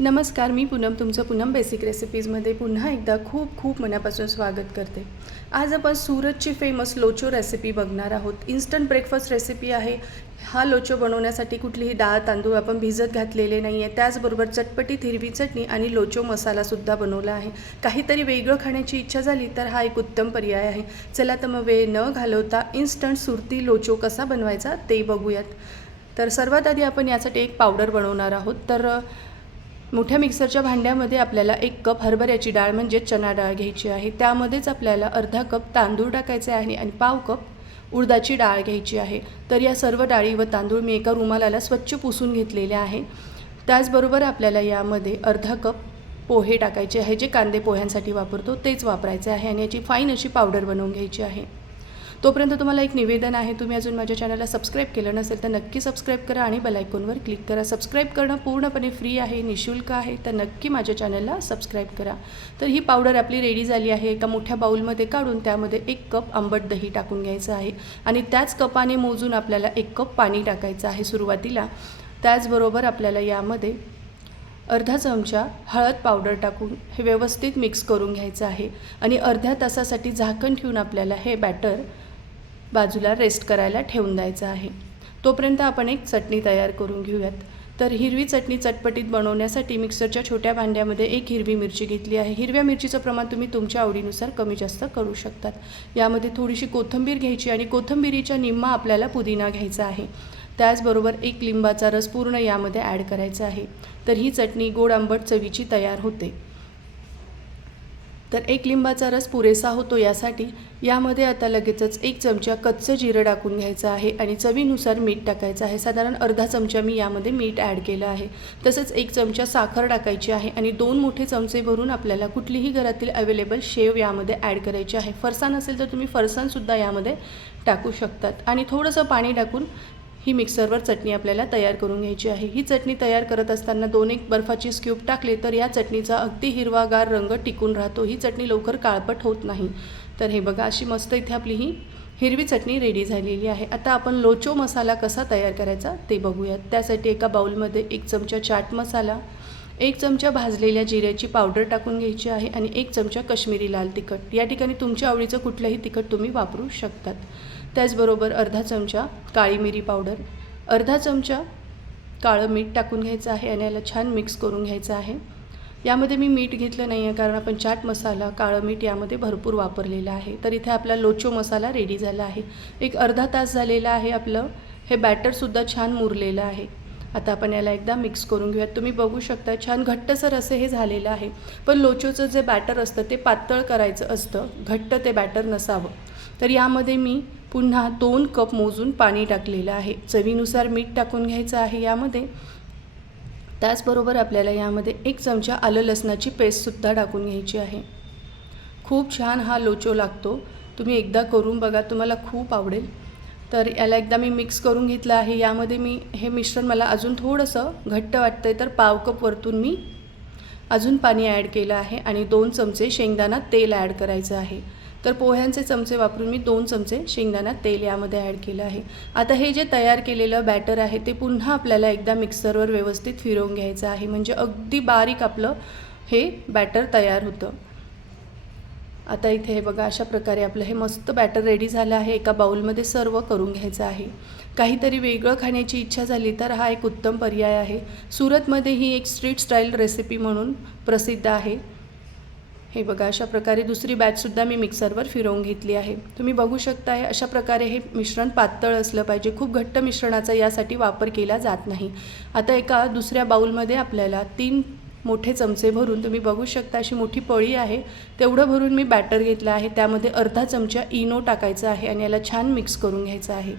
नमस्कार मी पूनम तुमचं पूनम बेसिक रेसिपीजमध्ये पुन्हा एकदा खूप खूप मनापासून स्वागत करते. आज आपण सूरतची फेमस लोचो रेसिपी बघणार आहोत. इन्स्टंट ब्रेकफास्ट रेसिपी आहे. हा लोचो बनवण्यासाठी कुठलीही डाळ तांदूळ आपण भिजत घातलेले नाही आहे त्याचबरोबर चटपटीत हिरवी चटणी आणि लोचो मसालासुद्धा बनवला आहे. काहीतरी वेगळं खाण्याची इच्छा झाली तर हा एक उत्तम पर्याय आहे. चला तर मग वेळ न घालवता इन्स्टंट सुरती लोचो कसा बनवायचा ते बघूयात. तर सर्वात आधी आपण यासाठी एक पावडर बनवणार आहोत. तर मोठ्या मिक्सरच्या भांड्यामध्ये आपल्याला एक कप हरभऱ्याची डाळ म्हणजे चना डाळ घ्यायची आहे. त्यामध्येच आपल्याला अर्धा कप तांदूळ टाकायचे आहे आणि पाव कप उडदाची डाळ घ्यायची आहे. तर या सर्व डाळी व तांदूळ मी एका रुमालाला स्वच्छ पुसून घेतलेले आहे. त्याचबरोबर आपल्याला यामध्ये अर्धा कप पोहे टाकायचे आहे. जे कांदे पोह्यांसाठी वापरतो तेच वापरायचे आहे आणि याची फाईन अशी पावडर बनवून घ्यायची आहे. तोपर्यंत तुम्हाला एक निवेदन आहे तुम्ही अजून माझ्या चॅनलला सबस्क्राईब केलं नसेल तर नक्की सबस्क्राईब करा आणि बेलायकॉनवर क्लिक करा. सबस्क्राईब करणं पूर्णपणे फ्री आहे निशुल्क आहे तर नक्की माझ्या चॅनलला सबस्क्राईब करा. तर ही पावडर आपली रेडी झाली आहे एका मोठ्या बाऊलमध्ये काढून त्यामध्ये एक कप आंबट दही टाकून घ्यायचं आहे आणि त्याच कपाने मोजून आपल्याला एक कप पाणी टाकायचं आहे सुरुवातीला. त्याचबरोबर आपल्याला यामध्ये अर्धा चमचा हळद पावडर टाकून हे व्यवस्थित मिक्स करून घ्यायचं आहे आणि अर्ध्या तासासाठी झाकण ठेवून आपल्याला हे बॅटर बाजूला रेस्ट करायला ठेवून द्यायचा आहे. तोपर्यंत आपण एक चटणी तयार करून घेऊयात. तर हिरवी चटणी चटपटीत बनवण्यासाठी मिक्सरच्या छोट्या भांड्यामध्ये एक हिरवी मिरची घेतली आहे. हिरव्या मिरचीचं प्रमाण तुम्ही तुमच्या आवडीनुसार कमी जास्त करू शकतात. यामध्ये थोडीशी कोथिंबीर घ्यायची आणि कोथिंबिरीच्या निम्मा आपल्याला पुदिना घ्यायचा आहे. त्याचबरोबर एक लिंबाचा रस पूर्ण यामध्ये ॲड करायचा आहे. तर ही चटणी गोड आंबट चवीची तयार होते. तर एक लिंबाचा रस पुरेसा होतो यासाठी यामध्ये आता लगेचच एक चमचा कच्चं जिरं टाकून घ्यायचं आहे आणि चवीनुसार मीठ टाकायचं आहे. साधारण अर्धा चमचा मी यामध्ये मीठ ॲड केलं आहे. तसंच एक चमचा साखर टाकायची आहे आणि दोन मोठे चमचे भरून आपल्याला कुठलीही घरातील अवेलेबल शेव यामध्ये ॲड करायची आहे. फरसाण असेल तर तुम्ही फरसाणसुद्धा यामध्ये टाकू शकतात. आणि थोडंसं पाणी टाकून ही मिक्सरवर चटणी आपल्याला तयार करून घ्यायची आहे. ही चटणी तयार करत असताना दोन एक बर्फाची स्क्यूब टाकले तर या चटणीचा अगदी हिरवागार रंग टिकून राहतो. ही चटणी लवकर काळपट होत नाही. तर हे बघा अशी मस्त इथे आपली ही हिरवी चटणी रेडी झालेली आहे. आता आपण लोचो मसाला कसा तयार करायचा ते बघूयात. त्यासाठी एका बाउलमध्ये एक चमचा चाट मसाला एक चमचा भाजलेल्या जिऱ्याची पावडर टाकून घ्यायची आहे आणि एक चमचा कश्मीरी लाल तिखट. या ठिकाणी तुमच्या आवडीचं कुठलंही तिखट तुम्ही वापरू शकतात. त्याचबरोबर अर्धा चमचा काळी मिरी पावडर अर्धा चमचा काळं मीठ टाकून घ्यायचं आहे आणि याला छान मिक्स करून घ्यायचं आहे. यामध्ये मी मीठ घेतलं नाही आहे कारण आपण चाट मसाला काळं मीठ यामध्ये भरपूर वापरलेलं आहे. तर इथे आपला लोचो मसाला रेडी झाला आहे. एक अर्धा तास झालेला आहे आपलं. हे बॅटरसुद्धा छान मुरलेलं आहे. आता आपण याला एकदा मिक्स करून घेऊयात. तुम्ही बघू शकता छान घट्टसर असं हे झालेलं आहे. पण लोचोचं जे बॅटर असतं ते पातळ करायचं असतं. घट्ट ते बॅटर नसावं. तर यामध्ये मी पुन्हा दोन कप मोजून पाणी टाकलेलं आहे. चवीनुसार मीठ टाकून घ्यायचं आहे यामध्ये. त्याचबरोबर आपल्याला यामध्ये एक चमचा आलं लसणाची पेस्टसुद्धा टाकून घ्यायची आहे. खूप छान हा लोचो लागतो. तुम्ही एकदा करून बघा तुम्हाला खूप आवडेल. तर याला एकदा मी मिक्स करून घेतलं आहे. यामध्ये मी हे मिश्रण मला अजून थोडंसं घट्ट वाटतं आहे तर पाव कप वरतून मी अजून पाणी ॲड केलं आहे आणि दोन चमचे शेंगदाणा तेल ॲड करायचं आहे. तर पोह्यांचे चमचे वापरून मी दोन चमचे शेंगदाणा तेल यामध्ये ॲड केलं आहे. आता हे जे तयार केलेलं बॅटर आहे ते पुन्हा आपल्याला एकदा मिक्सरवर व्यवस्थित फिरवून घ्यायचं आहे. म्हणजे अगदी बारीक आपलं हे बॅटर तयार होतं. आता इथे हे बघा अशा प्रकारे आपलं हे मस्त बॅटर रेडी झालं आहे. एका बाउलमध्ये सर्व करून घ्यायचं आहे. काहीतरी वेगळं खाण्याची इच्छा झाली तर हा एक उत्तम पर्याय आहे. सुरतमध्ये ही एक स्ट्रीट स्टाईल रेसिपी म्हणून प्रसिद्ध आहे. हे बघा अशा प्रकारे दुसरी बॅचसुद्धा मी मिक्सरवर फिरवून घेतली आहे. तुम्ही बघू शकताय अशा प्रकारे हे मिश्रण पातळ असलं पाहिजे. खूप घट्ट मिश्रणाचा यासाठी वापर केला जात नाही. आता एका दुसऱ्या बाऊलमध्ये आपल्याला तीन मोठे चमचे भरून तुम्ही बघू शकता अशी मोठी पळी आहे. तेवढं भरून मी बॅटर घेतलं आहे. त्यामध्ये अर्धा चमचा इनो टाकायचा आहे आणि याला छान मिक्स करून घ्यायचं आहे.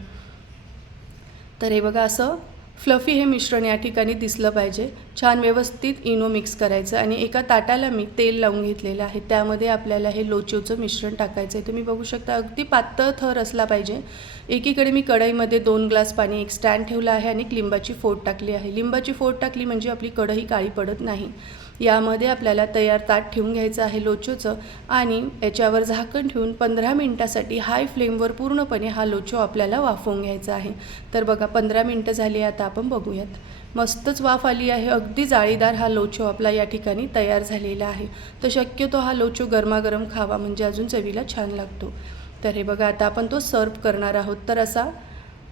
तर हे बघा असं फ्लफी हे मिश्रण या ठिकाणी दिसलं पाहिजे. छान व्यवस्थित इनो मिक्स करायचं आणि एका ताटाला मी तेल लावून घेतलेलं आहे. त्यामध्ये आपल्याला हे लोचोचं मिश्रण टाकायचं आहे तुम्ही बघू शकता अगदी पातळ थर असला पाहिजे. एकीकडे मी कढईमध्ये दोन ग्लास पाणी एक स्टँड ठेवलं आहे आणि लिंबाची फोड टाकली आहे. लिंबाची फोड टाकली म्हणजे आपली कढई काळी पडत नाही. यामध्ये आपल्याला तयार ताट ठेवून घ्यायचं आहे लोचोचं आणि याच्यावर झाकण ठेवून पंधरा मिनटासाठी हाय फ्लेमवर पूर्णपणे हा लोचो आपल्याला वाफवून घ्यायचा आहे. तर बघा पंधरा मिनटं झाली आता आपण बघूयात. मस्तच वाफ आली आहे अगदी जाळीदार हा लोचो आपला या ठिकाणी तयार झालेला आहे. तर शक्यतो हा लोचो गरमागरम खावा म्हणजे अजून चवीला छान लागतो. तर हे बघा आता आपण तो सर्व करणार आहोत. तर असा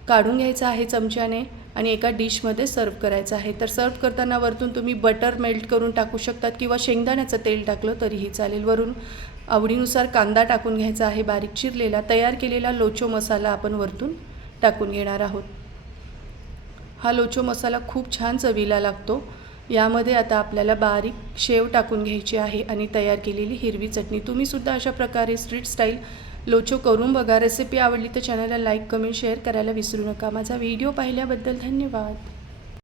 काढून घ्यायचा आहे चमच्याने. आणि एका डिशमध्ये सर्व करायचं आहे. तर सर्व करताना वरतून तुम्ही बटर मेल्ट करून टाकू शकतात किंवा शेंगदाण्याचं तेल टाकलं तरीही चालेल. वरून आवडीनुसार कांदा टाकून घ्यायचा आहे बारीक चिरलेला तयार केलेला लोचो मसाला आपण वरतून टाकून घेणार आहोत. हा लोचो मसाला खूप छान चवीला लागतो. यामध्ये आता आपल्याला बारीक शेव टाकून घ्यायची आहे आणि तयार केलेली हिरवी चटणी. तुम्हीसुद्धा अशा प्रकारे स्ट्रीट स्टाईल लोचो करून बघा. रेसिपी आवडली तर चॅनलला लाईक कमेंट शेअर करायला विसरू नका. माझा व्हिडिओ पाहिल्याबद्दल धन्यवाद.